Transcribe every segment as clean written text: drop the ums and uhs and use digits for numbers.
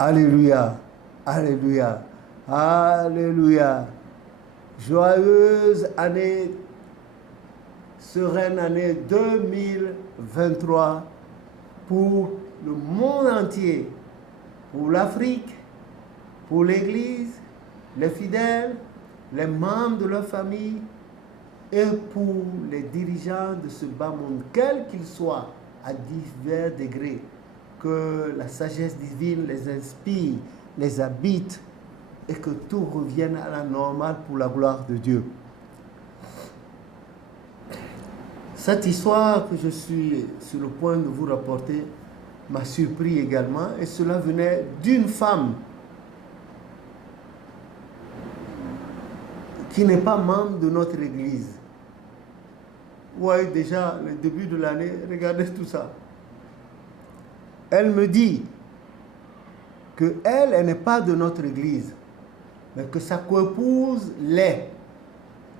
Alléluia. Alléluia. Alléluia. Joyeuse année, sereine année 2023 pour le monde entier, pour l'Afrique, pour l'Église, les fidèles, les membres de leur famille et pour les dirigeants de ce bas monde, quels qu'ils soient, à divers degrés. Que la sagesse divine les inspire, les habite et que tout revienne à la normale pour la gloire de Dieu. Cette histoire que je suis sur le point de vous rapporter m'a surpris également, et cela venait d'une femme qui n'est pas membre de notre église. Vous voyez déjà le début de l'année, regardez tout ça. Elle me dit qu'elle n'est pas de notre église, mais que sa coépouse l'est,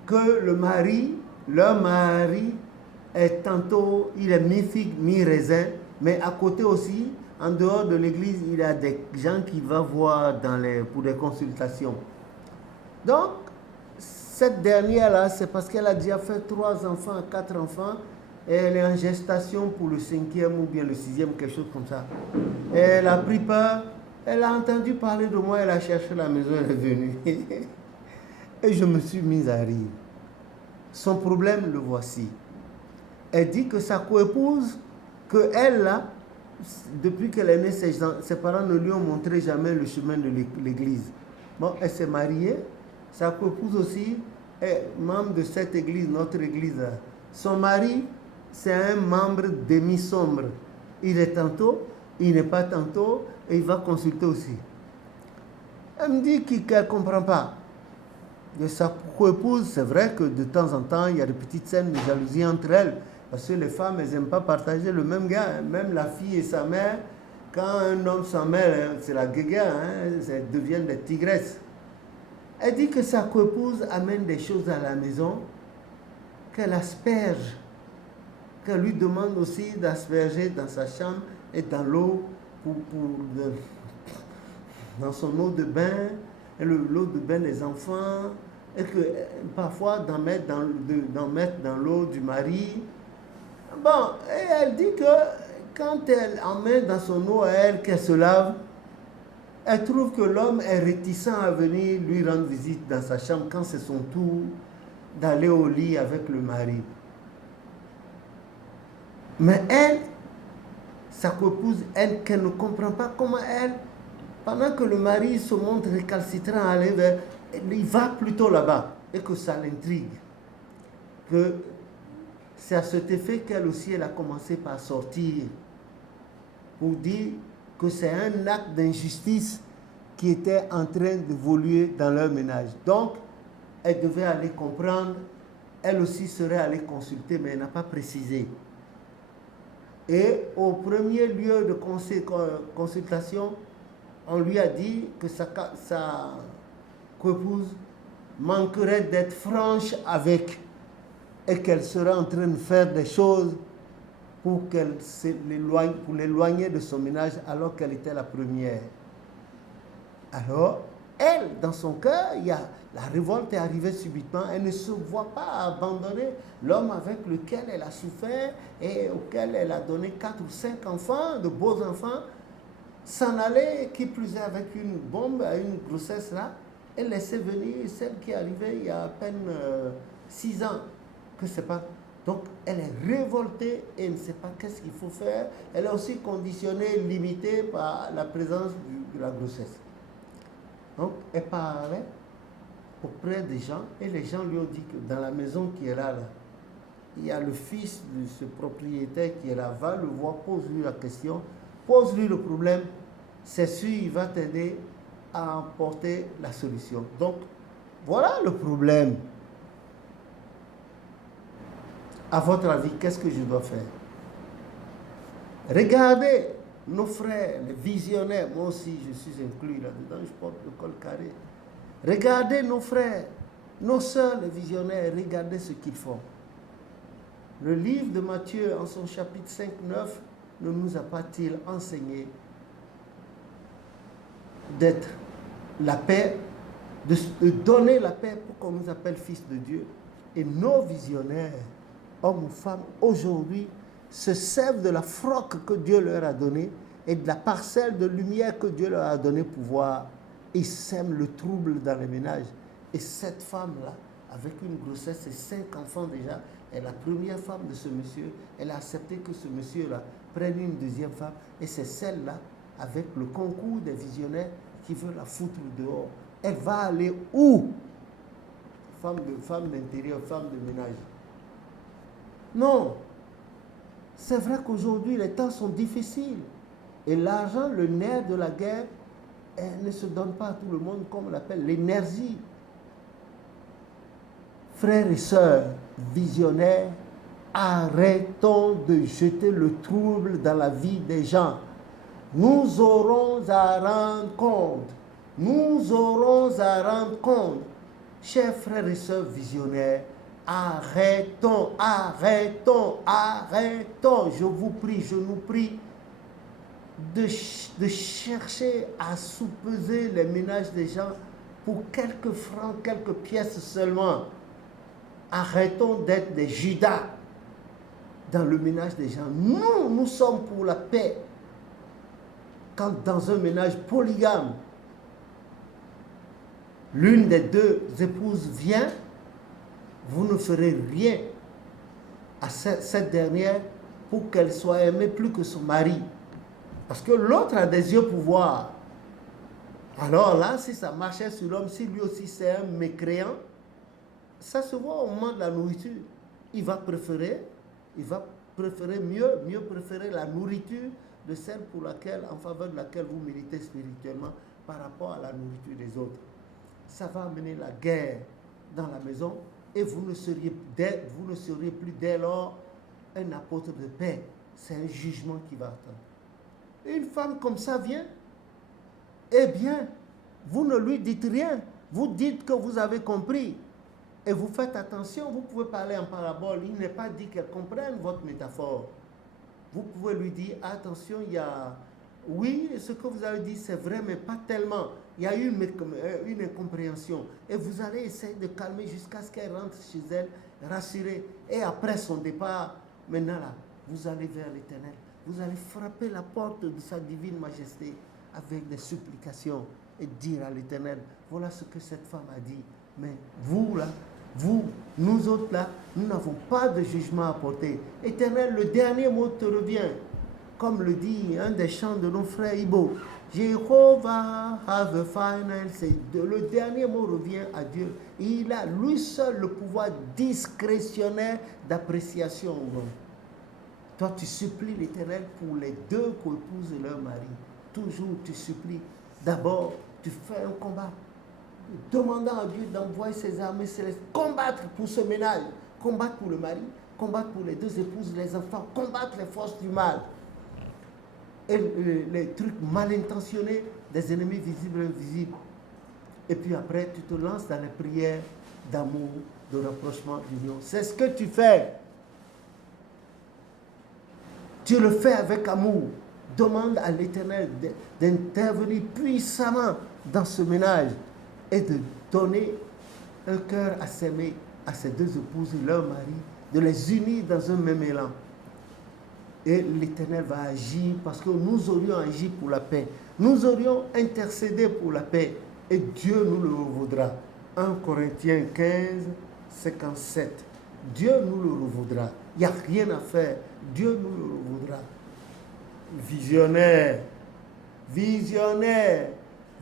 que leur mari est tantôt, il est mi-figue, mi-raisin, mais à côté aussi, en dehors de l'église, il y a des gens qui vont voir pour des consultations. Donc, cette dernière-là, c'est parce qu'elle a déjà fait 3 enfants, 4 enfants, et elle est en gestation pour le 5e ou bien le 6e, quelque chose comme ça. Et elle a pris peur, elle a entendu parler de moi, elle a cherché la maison, elle est venue. Et je me suis mise à rire. Son problème, le voici. Elle dit que sa coépouse, qu'elle là, depuis qu'elle est née, ses parents ne lui ont montré jamais le chemin de l'église. Bon, elle s'est mariée, sa coépouse aussi est membre de cette église, notre église. Son mari, c'est un membre demi-sombre. Il est tantôt, il n'est pas tantôt, et il va consulter aussi. Elle me dit qu'elle ne comprend pas. De sa coépouse, c'est vrai que de temps en temps, il y a des petites scènes de jalousie entre elles. Parce que les femmes, elles n'aiment pas partager le même gars. Même la fille et sa mère, quand un homme s'en mêle, c'est la guéguerre, elles deviennent des tigresses. Elle dit que sa coépouse amène des choses à la maison, qu'elle asperge, qu'elle lui demande aussi d'asperger dans sa chambre et dans l'eau, dans son eau de bain, et l'eau de bain des enfants, et que parfois d'en mettre dans l'eau du mari. Bon, et elle dit que quand elle en met dans son eau à elle, qu'elle se lave, elle trouve que l'homme est réticent à venir lui rendre visite dans sa chambre quand c'est son tour d'aller au lit avec le mari. Mais elle, sa coépouse, elle, qu'elle ne comprend pas comment elle, pendant que le mari se montre récalcitrant à aller vers, il va plutôt là-bas, et que ça l'intrigue. Que c'est à cet effet qu'elle aussi, elle a commencé par sortir pour dire que c'est un acte d'injustice qui était en train d'évoluer dans leur ménage. Donc, elle devait aller comprendre, elle aussi serait allée consulter, mais elle n'a pas précisé. Et au premier lieu de consultation, on lui a dit que sa coépouse manquerait d'être franche avec, et qu'elle serait en train de faire des choses pour l'éloigner de son ménage alors qu'elle était la première. Alors, elle, dans son cœur, la révolte est arrivée subitement. Elle ne se voit pas abandonner l'homme avec lequel elle a souffert et auquel elle a donné 4 ou 5 enfants, de beaux enfants, s'en aller, qui plus est avec une bombe, une grossesse là, et laisser venir celle qui est arrivée il y a à peine 6 ans. Que c'est pas. Donc, elle est révoltée et ne sait pas qu'est-ce qu'il faut faire. Elle est aussi conditionnée, limitée par la présence de la grossesse. Donc, elle parlait auprès des gens et les gens lui ont dit que dans la maison qui est là, il y a le fils de ce propriétaire qui est là, va le voir, pose-lui la question, pose-lui le problème, c'est sûr, il va t'aider à apporter la solution. Donc, voilà le problème. À votre avis, qu'est-ce que je dois faire? Regardez nos frères, les visionnaires, moi aussi je suis inclus là-dedans, je porte le col carré. Regardez nos frères, nos sœurs, les visionnaires, regardez ce qu'ils font. Le livre de Matthieu, en son chapitre 5, 9, ne nous a pas-t-il enseigné d'être la paix, de donner la paix pour qu'on nous appelle fils de Dieu. Et nos visionnaires, hommes ou femmes, aujourd'hui, se servent de la froque que Dieu leur a donnée et de la parcelle de lumière que Dieu leur a donnée pour voir. Ils sèment le trouble dans les ménages. Et cette femme-là, avec une grossesse et 5 enfants déjà, est la première femme de ce monsieur. Elle a accepté que ce monsieur-là prenne une deuxième femme. Et c'est celle-là, avec le concours des visionnaires, qui veut la foutre dehors. Elle va aller où? Femme d'intérieur, femme de ménage. Non. C'est vrai qu'aujourd'hui, les temps sont difficiles. Et l'argent, le nerf de la guerre, elle ne se donne pas à tout le monde, comme on l'appelle l'énergie. Frères et sœurs visionnaires, arrêtons de jeter le trouble dans la vie des gens. Nous aurons à rendre compte. Nous aurons à rendre compte. Chers frères et sœurs visionnaires, arrêtons, je vous prie, je nous prie de chercher à soupeser les ménages des gens pour quelques francs, quelques pièces seulement. Arrêtons d'être des Judas dans le ménage des gens. Nous sommes pour la paix. Quand dans un ménage polygame, l'une des deux épouses vient, vous ne ferez rien à cette dernière pour qu'elle soit aimée plus que son mari. Parce que l'autre a des yeux pour voir. Alors là, si ça marchait sur l'homme, si lui aussi c'est un mécréant, ça se voit au moment de la nourriture. Il va préférer mieux préférer la nourriture de celle pour laquelle, en faveur de laquelle vous militez spirituellement par rapport à la nourriture des autres. Ça va amener la guerre dans la maison et vous ne seriez plus dès lors un apôtre de paix. C'est un jugement qui va attendre. Une femme comme ça vient, eh bien, vous ne lui dites rien. Vous dites que vous avez compris. Et vous faites attention, vous pouvez parler en parabole. Il n'est pas dit qu'elle comprenne votre métaphore. Vous pouvez lui dire, attention, il y a... Oui, ce que vous avez dit, c'est vrai, mais pas tellement. Il y a eu une incompréhension. Et vous allez essayer de calmer jusqu'à ce qu'elle rentre chez elle, rassurée. Et après son départ, maintenant là, vous allez vers l'Éternel. Vous allez frapper la porte de sa divine majesté avec des supplications et dire à l'Éternel, voilà ce que cette femme a dit. Mais vous là, nous autres là, nous n'avons pas de jugement à porter. Éternel, le dernier mot te revient. Comme le dit un des chants de nos frères Ibo, Jehovah have a final say. Le dernier mot revient à Dieu. Il a lui seul le pouvoir discrétionnaire d'appréciation. Toi, tu supplies l'Éternel pour les deux co-épouses et leur mari. Toujours, tu supplies. D'abord, tu fais un combat, demandant à Dieu d'envoyer ses armées célestes, combattre pour ce ménage, combattre pour le mari, combattre pour les deux épouses, les enfants, combattre les forces du mal. Et les trucs mal intentionnés des ennemis visibles et invisibles. Et puis après, tu te lances dans les prières d'amour, de rapprochement, d'union. C'est ce que tu fais. Tu le fais avec amour. Demande à l'Éternel d'intervenir puissamment dans ce ménage et de donner un cœur à s'aimer à ces deux épouses et leur mari, de les unir dans un même élan. Et l'Éternel va agir parce que nous aurions agi pour la paix. Nous aurions intercédé pour la paix et Dieu nous le revaudra. 1 Corinthiens 15, 57. Dieu nous le revaudra. Il n'y a rien à faire. Dieu nous le revaudra. Visionnaire, visionnaire,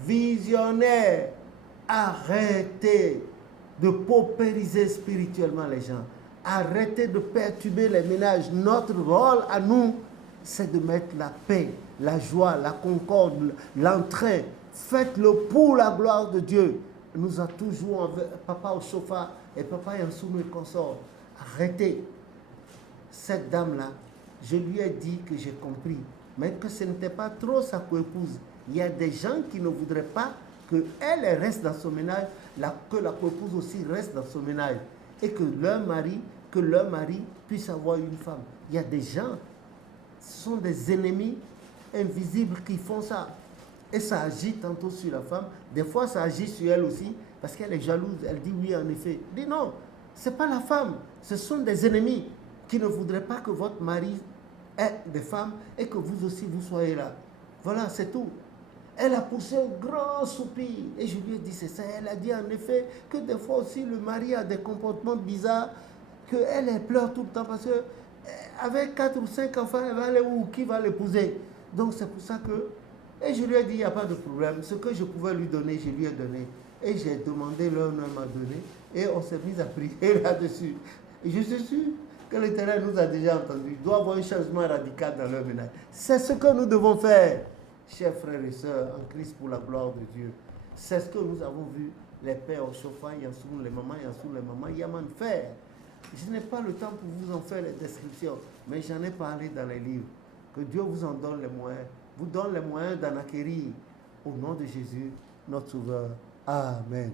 visionnaire. Arrêtez de paupériser spirituellement les gens. Arrêtez de perturber les ménages. Notre rôle à nous, c'est de mettre la paix, la joie, la concorde, l'entrain. Faites-le pour la gloire de Dieu. Nous a toujours papa au chauffard et papa Yansounou et consort. Arrêtez. Cette dame-là, je lui ai dit que j'ai compris, mais que ce n'était pas trop sa coépouse. Il y a des gens qui ne voudraient pas qu'elle reste dans son ménage, que la coépouse aussi reste dans son ménage, et que leur mari puisse avoir une femme. Il y a des gens, ce sont des ennemis invisibles qui font ça. Et ça agit tantôt sur la femme, des fois ça agit sur elle aussi, parce qu'elle est jalouse, elle dit oui en effet. Dit non, ce n'est pas la femme, ce sont des ennemis qui ne voudraient pas que votre mari ait des femmes et que vous aussi vous soyez là. Voilà, c'est tout. Elle a poussé un grand soupir et je lui ai dit c'est ça. Elle a dit en effet que des fois aussi le mari a des comportements bizarres, qu'elle pleure tout le temps parce que avec 4 ou 5 enfants, elle va aller où? Qui va l'épouser? Donc c'est pour ça que... Et je lui ai dit, il n'y a pas de problème. Ce que je pouvais lui donner, je lui ai donné. Et j'ai demandé, l'un m'a donné. Et on s'est mis à prier là-dessus. Et je suis sûr que l'Éternel nous a déjà entendu. Il doit y avoir un changement radical dans leur ménage. C'est ce que nous devons faire, chers frères et sœurs, en Christ pour la gloire de Dieu. C'est ce que nous avons vu les pères au chauffant, Yansoun, les mamans, Yansoun, les mamans, Yaman faire. Je n'ai pas le temps pour vous en faire les descriptions, mais j'en ai parlé dans les livres. Que Dieu vous en donne les moyens, vous donne les moyens d'en acquérir. Au nom de Jésus, notre Sauveur. Amen.